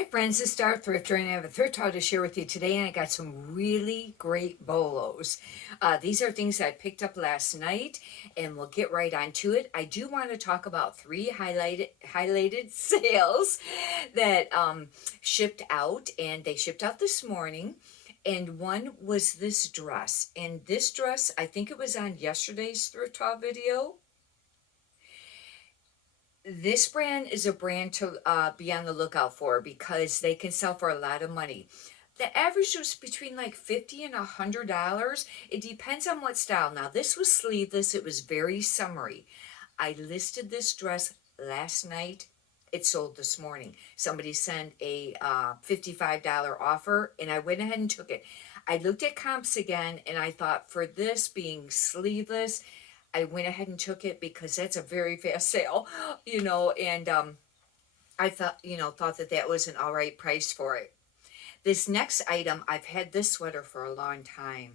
Hi friends, it's Star Thrifter and I have a thrift haul to share with you today, and I got some really great bolos. These are things I picked up last night and we'll get right onto it. I do want to talk about three highlighted sales that shipped out, and they shipped out this morning. And one was this dress, and this dress, I think it was on yesterday's thrift haul video. This brand is a brand to be on the lookout for because they can sell for a lot of money. The average was between like $50 and $100. It depends on what style. Now, this was sleeveless, it was very summery. I listed this dress last night. It sold this morning. Somebody sent a $55 offer, and I went ahead and took it. I looked at comps again, and I thought for this being sleeveless, I went ahead and took it because that's a very fast sale, and I thought that that was an all right price for it. This next item, I've had this sweater for a long time,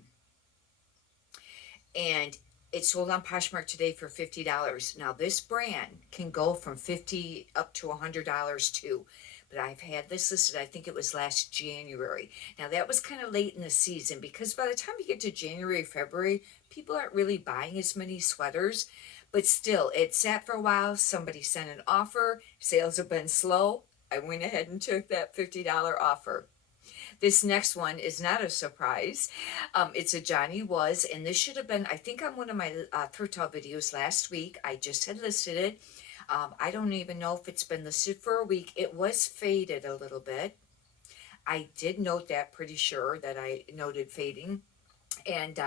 and it sold on Poshmark today for $50. Now, this brand can go from $50 up to $100 too. But I've had this listed, I think it was last January. Now, that was kind of late in the season because by the time you get to January, February, people aren't really buying as many sweaters. But still, it sat for a while. Somebody sent an offer. Sales have been slow. I went ahead and took that $50 offer. This next one is not a surprise. It's a Johnny Was, and this should have been, I think, on one of my thrift haul videos last week. I just had listed it. I don't even know if it's been listed for a week. It was faded a little bit. I did note that, pretty sure that I noted fading. And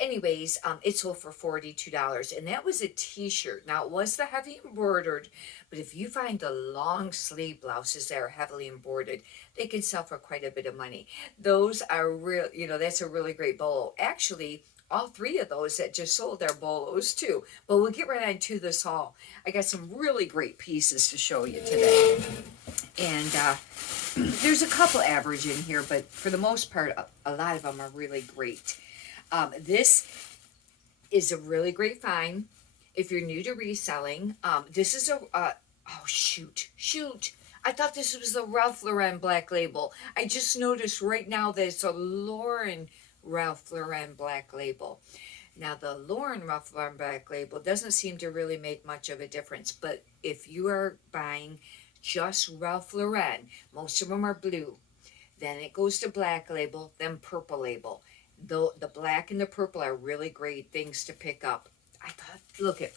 anyways, it sold for $42, and that was a t-shirt. Now, it was the heavy embroidered, but if you find the long sleeve blouses that are heavily embroidered, they can sell for quite a bit of money. Those are real, that's a really great bolo. Actually, all three of those that just sold are bolos too. But we'll get right on to this haul. I got some really great pieces to show you today. And there's a couple average in here, but for the most part, a lot of them are really great. This is a really great find if you're new to reselling. This is oh shoot. I thought this was a Ralph Lauren Black Label. I just noticed right now that it's a Lauren Ralph Lauren Black Label. Now, the Lauren Ralph Lauren Black Label doesn't seem to really make much of a difference, but if you are buying just Ralph Lauren, most of them are blue. Then it goes to Black Label, then Purple Label. Though the black and the purple are really great things to pick up. I thought, look at,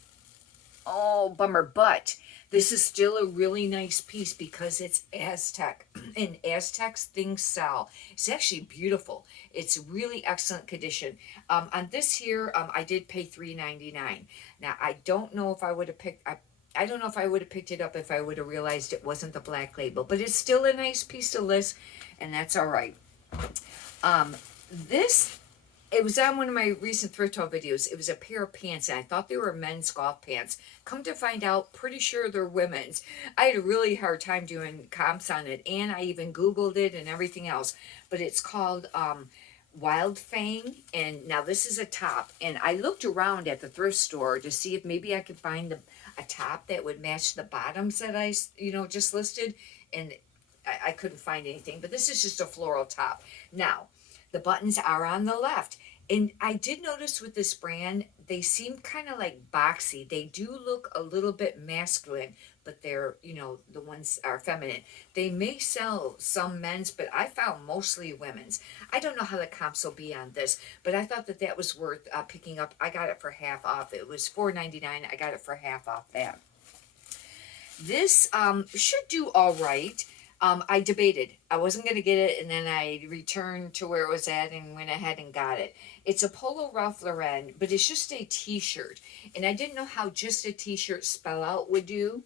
oh, bummer, but this is still a really nice piece because it's Aztec, and Aztec's things sell. It's actually beautiful. It's really excellent condition. On this here, I did pay $3.99. Now, I don't know if I would have picked. I don't know if I would have picked it up if I would have realized it wasn't the Black Label, but it's still a nice piece to list, and that's all right. This, it was on one of my recent thrift haul videos. It was a pair of pants, and I thought they were men's golf pants. Come to find out, pretty sure they're women's. I had a really hard time doing comps on it, and I even Googled it and everything else. But it's called Wild Fang, and now this is a top. And I looked around at the thrift store to see if maybe I could find a top that would match the bottoms that I, just listed, and I couldn't find anything. But this is just a floral top. Now, the buttons are on the left. And I did notice with this brand, they seem kind of like boxy. They do look a little bit masculine, but they're, the ones are feminine. They may sell some men's, but I found mostly women's. I don't know how the comps will be on this, but I thought that was worth picking up. I got it for half off. It was $4.99. I got it for half off that. This should do all right. I debated. I wasn't going to get it, and then I returned to where it was at and went ahead and got it. It's a Polo Ralph Lauren, but it's just a t-shirt. And I didn't know how just a t-shirt spell out would do,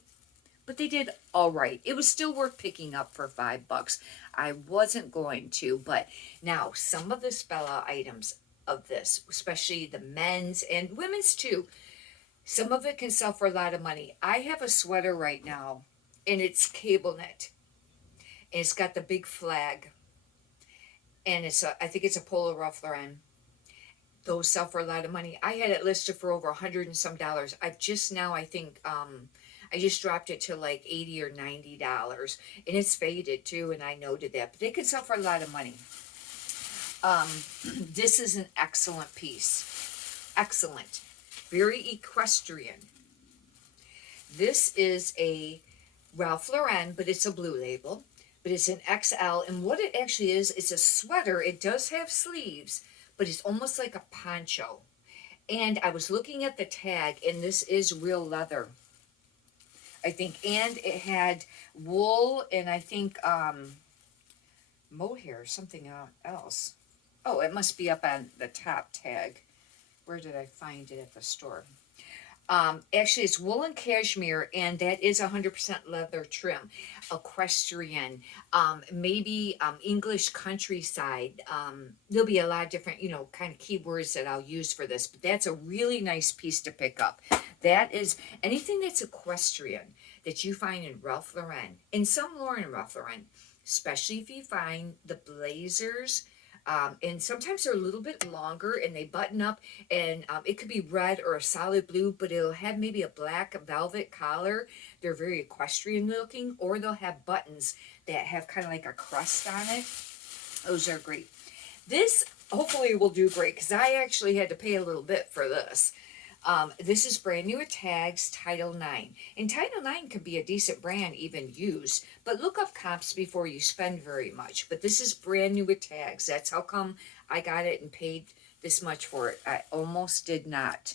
but they did all right. It was still worth picking up for $5. I wasn't going to, but now some of the spell out items of this, especially the men's and women's too, some of it can sell for a lot of money. I have a sweater right now, and it's cable knit. And it's got the big flag, and I think it's a Polo Ralph Lauren. Those sell for a lot of money. I had it listed for over $100 and some dollars. I've just now, I think I just dropped it to like $80 or $90, and it's faded too, and I noted that. But they could sell for a lot of money. Um, this is an excellent piece. Excellent. Very equestrian. This is a Ralph Lauren, but it's a blue label. But it's an XL, and what it actually is, it's a sweater. It does have sleeves, but it's almost like a poncho. And I was looking at the tag, and this is real leather, I think. And it had wool, and I think mohair, something else. Oh, it must be up on the top tag. Where did I find it at the store? Actually, it's wool and cashmere, and that is 100% leather trim. Equestrian, maybe English countryside. There'll be a lot of different, kind of keywords that I'll use for this, but that's a really nice piece to pick up. That is anything that's equestrian that you find in Ralph Lauren, and some Lauren Ralph Lauren, especially if you find the blazers. And sometimes they're a little bit longer and they button up, and it could be red or a solid blue, but it'll have maybe a black velvet collar. They're very equestrian looking, or they'll have buttons that have kind of like a crest on it. Those are great. This hopefully will do great because I actually had to pay a little bit for this. This is brand new at tags, Title 9. And Title 9 could be a decent brand even used, but look up comps before you spend very much. But this is brand new at tags. That's how come I got it and paid this much for it. I almost did not.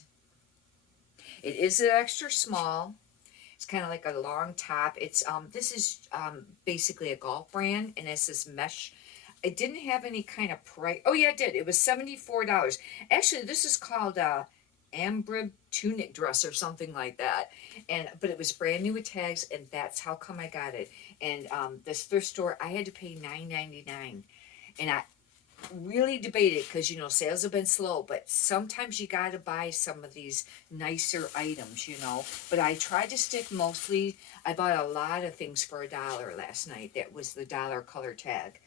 It is an extra small. It's kind of like a long top. It's this is basically a golf brand, and it's this mesh. It didn't have any kind of price. Oh yeah, it did. It was $74. Actually, this is called Ambrib tunic dress or something like that, but it was brand new with tags, and that's how come I got it. And this thrift store, I had to pay $9.99, and I really debated because sales have been slow, but sometimes you got to buy some of these nicer items, but I tried to stick mostly. I bought a lot of things for $1 last night. That was the dollar color tag.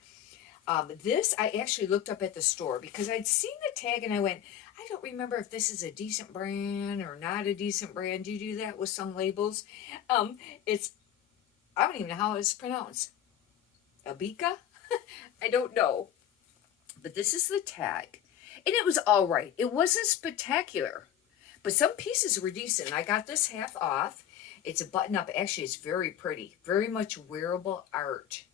This I actually looked up at the store because I'd seen the tag and I went, I don't remember if this is a decent brand or not a decent brand. Do you do that with some labels? It's, I don't even know how it's pronounced. Abika? I don't know. But this is the tag. And it was all right. It wasn't spectacular. But some pieces were decent. I got this half off. It's a button up. Actually, it's very pretty. Very much wearable art.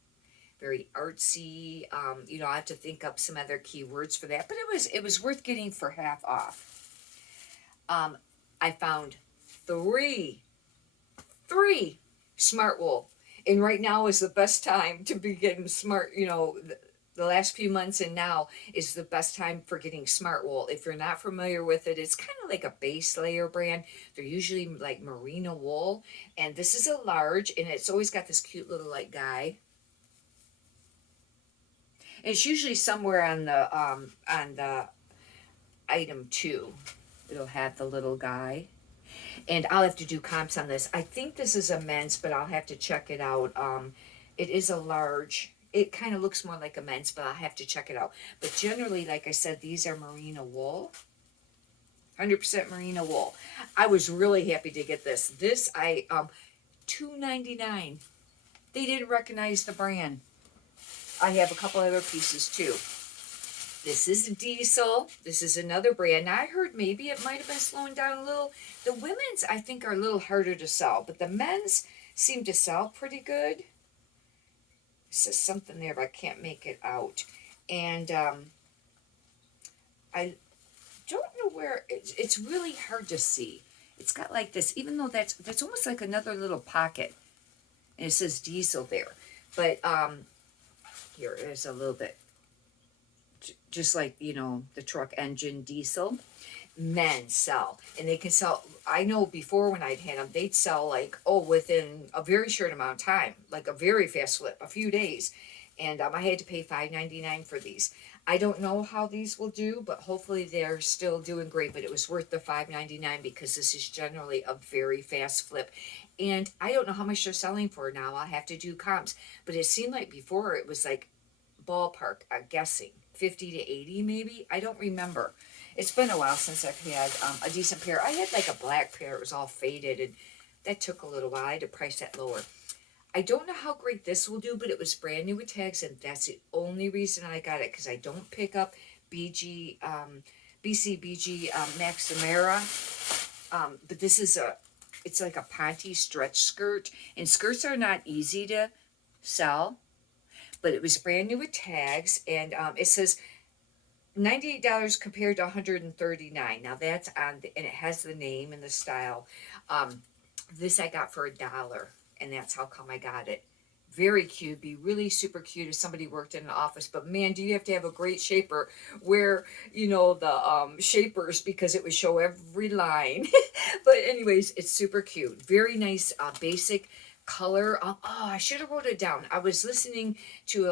Very artsy. I have to think up some other keywords for that, but it was worth getting for half off. I found three smart wool, and right now is the best time to be getting smart. The last few months and now is the best time for getting smart wool. If you're not familiar with it, it's kind of like a base layer brand. They're usually like merino wool, and this is a large, and it's always got this cute little like guy. It's usually somewhere on the item 2. It'll have the little guy. And I'll have to do comps on this. I think this is a men's, but I'll have to check it out. It is a large. It kind of looks more like a men's, but I'll have to check it out. But generally, like I said, these are merino wool. 100% merino wool. I was really happy to get this. This, $2.99. They didn't recognize the brand. I have a couple other pieces too. This is Diesel. This is another brand. Now I heard maybe it might have been slowing down a little. The women's, I think, are a little harder to sell, but the men's seem to sell pretty good. It says something there, but I can't make it out. And I don't know where, it's really hard to see. It's got like this, even though that's almost like another little pocket. And it says Diesel there. But, here is a little bit, just like, the truck engine Diesel. Men sell, and they can sell, I know before when I'd had them, they'd sell like, within a very short amount of time, like a very fast flip, a few days. And I had to pay $5.99 for these. I don't know how these will do, but hopefully they're still doing great. But it was worth the $5.99 because this is generally a very fast flip. And I don't know how much they're selling for now. I'll have to do comps. But it seemed like before it was like ballpark, I'm guessing, 50 to 80 maybe. I don't remember. It's been a while since I've had a decent pair. I had like a black pair. It was all faded. And that took a little while. I had to price that lower. I don't know how great this will do, but it was brand new with tags, and that's the only reason I got it, because I don't pick up BG, BCBG Maximera. But this is it's like a Ponte stretch skirt, and skirts are not easy to sell, but it was brand new with tags, and it says $98 compared to $139. Now that's on, and it has the name and the style. This I got for $1, and that's how come I got it. Very cute, be really super cute if somebody worked in an office, but man, do you have to have a great shaper wear, the shapers, because it would show every line. But anyways, it's super cute. Very nice, basic color. I should have wrote it down. I was listening to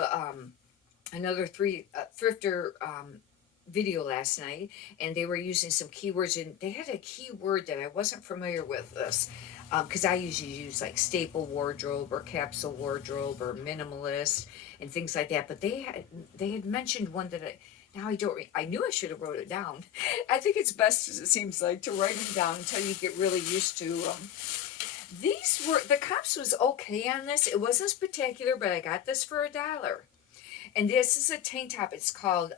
another thrifter video last night, and they were using some keywords, and they had a keyword that I wasn't familiar with this, because I usually use like staple wardrobe or capsule wardrobe or minimalist and things like that, but they had mentioned one that now I don't I knew I should have wrote it down. I think it's best, as it seems like, to write them down until you get really used to the comps was okay on this. It wasn't spectacular, but I got this for $1. And this is a tank top. It's called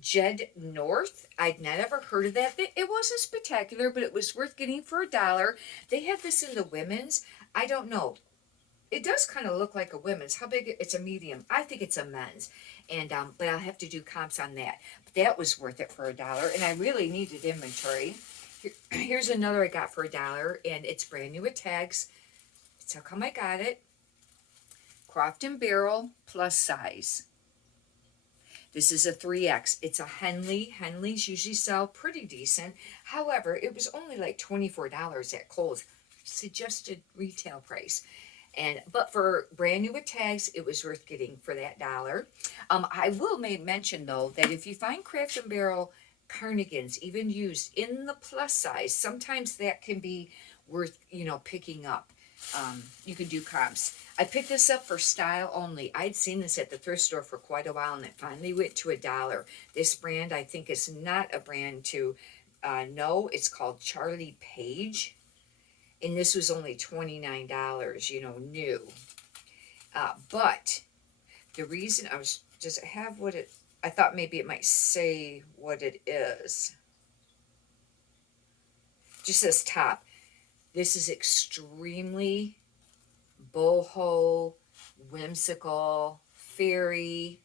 Jed North. I'd not ever heard of that. It wasn't spectacular, but it was worth getting for $1. They have this in the women's. I don't know. It does kind of look like a women's. How big? It's a medium. I think it's a men's. And but I'll have to do comps on that. But that was worth it for $1, and I really needed inventory. Here's another I got for $1, and it's brand new with tags. That's how come I got it. Croft and Barrel plus size. This is a 3X. It's a Henley. Henleys usually sell pretty decent. However, it was only like $24 at Kohl's. Suggested retail price. But for brand new with tags, it was worth getting for that $1. I will mention, though, that if you find Craft and Barrel carnigans, even used in the plus size, sometimes that can be worth, picking up. You can do comps. I picked this up for style only. I'd seen this at the thrift store for quite a while, and it finally went to $1. This brand, I think, is not a brand to know. It's called Charlie Page, and this was only $29, new. But the reason does it have what it, I thought maybe it might say what it is. Just says top. This is extremely boho, whimsical, fairy,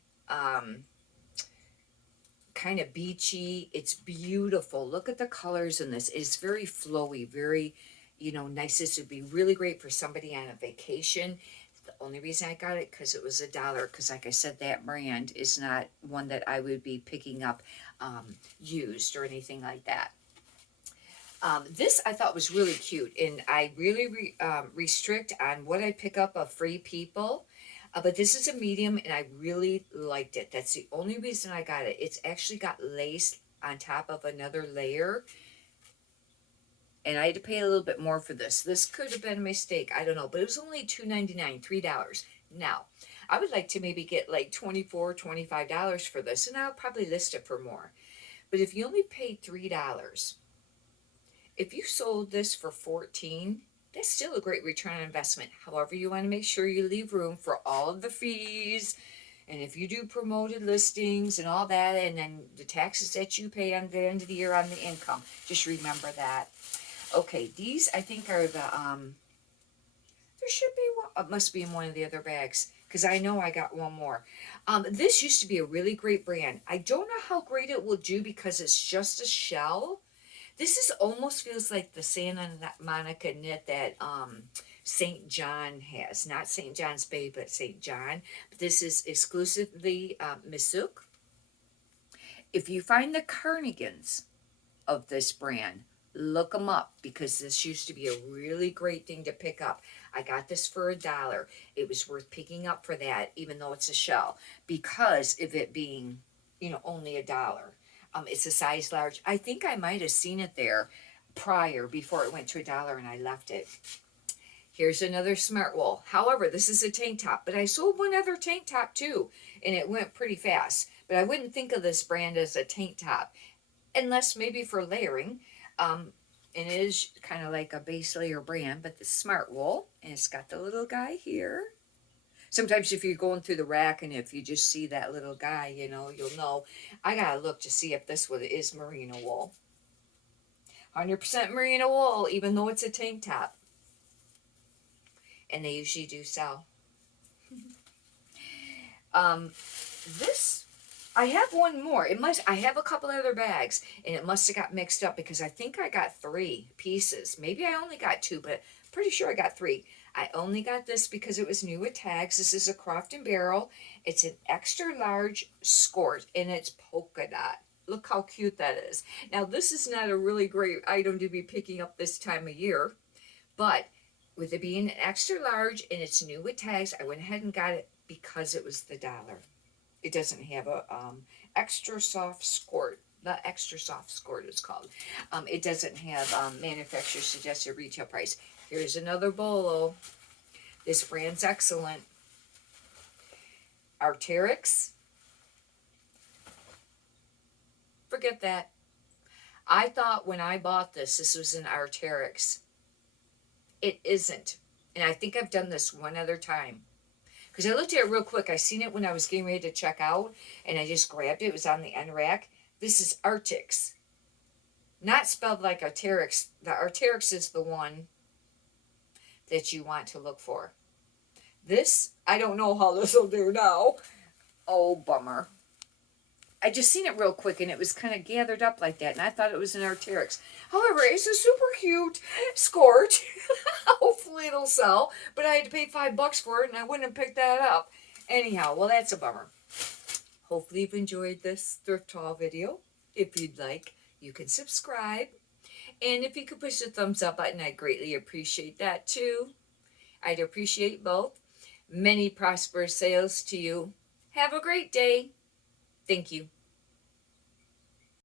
kind of beachy. It's beautiful. Look at the colors in this. It's very flowy, very, nice. This would be really great for somebody on a vacation. The only reason I got it because it was $1, because like I said, that brand is not one that I would be picking up used or anything like that. This I thought was really cute, and I really restrict on what I pick up of Free People, but this is a medium, and I really liked it. That's the only reason I got it. It's actually got lace on top of another layer, and I had to pay a little bit more for this. This could have been a mistake, I don't know, but it was only $2.99, $3. Now, I would like to maybe get like $24, $25 for this, and I'll probably list it for more. But if you only paid $3, if you sold this for $14, that's still a great return on investment. However, you want to make sure you leave room for all of the fees, and if you do promoted listings and all that, and then the taxes that you pay on the end of the year on the income, just remember that. Okay, these I think are the there should be one. It must be in one of the other bags, because I know I got one more. This used to be a really great brand. I don't know how great it will do because it's just a shell. This is almost feels like the Santa Monica knit that St. John has. Not St. John's Bay, but St. John. But this is exclusively Misuk. If you find the carnigans of this brand, look them up, because this used to be a really great thing to pick up. I got this for $1. It was worth picking up for that, even though it's a shell, because of it being, only $1. It's a size large. I think I might have seen it there prior, before it went to $1, and I left it. Here's another Smart Wool. However, this is a tank top, but I sold one other tank top too, and it went pretty fast. But I wouldn't think of this brand as a tank top, unless maybe for layering. And it is kind of like a base layer brand, but the smart wool. And it's got the little guy here. Sometimes if you're going through the rack and if you just see that little guy, you know, you'll know. I gotta look to see if this one is merino wool. 100% merino wool, even though it's a tank top. And they usually do sell. This, I have one more. I have a couple other bags, and it must have got mixed up because I think I got 3 pieces. Maybe I only got 2, but pretty sure I got 3. I only got this because it was new with tags. This is a Croft and Barrel. It's an extra large skirt, and it's polka dot. Look how cute that is. Now, this is not a really great item to be picking up this time of year, but with it being an extra large and it's new with tags, I went ahead and got it because it was the dollar. It doesn't have a extra soft skirt. The extra soft skirt is called. It doesn't have manufacturer suggested retail price. Here's another Bolo. This brand's excellent. Arc'teryx. Forget that. I thought when I bought this was an Arc'teryx. It isn't. And I think I've done this one other time. Because I looked at it real quick. I seen it when I was getting ready to check out. And I just grabbed it. It was on the end rack. This is Arc'teryx. Not spelled like Arc'teryx. The Arc'teryx is the one that you want to look for. This, I don't know how this will do now. Oh, bummer. I just seen it real quick and it was kind of gathered up like that. And I thought it was an Arc'teryx. However, it's a super cute skirt. Hopefully it'll sell. But I had to pay $5 for it and I wouldn't have picked that up. Anyhow, well, that's a bummer. Hopefully you've enjoyed this thrift haul video. If you'd like, you can subscribe. And if you could push the thumbs up button, I'd greatly appreciate that too. I'd appreciate both. Many prosperous sales to you. Have a great day. Thank you.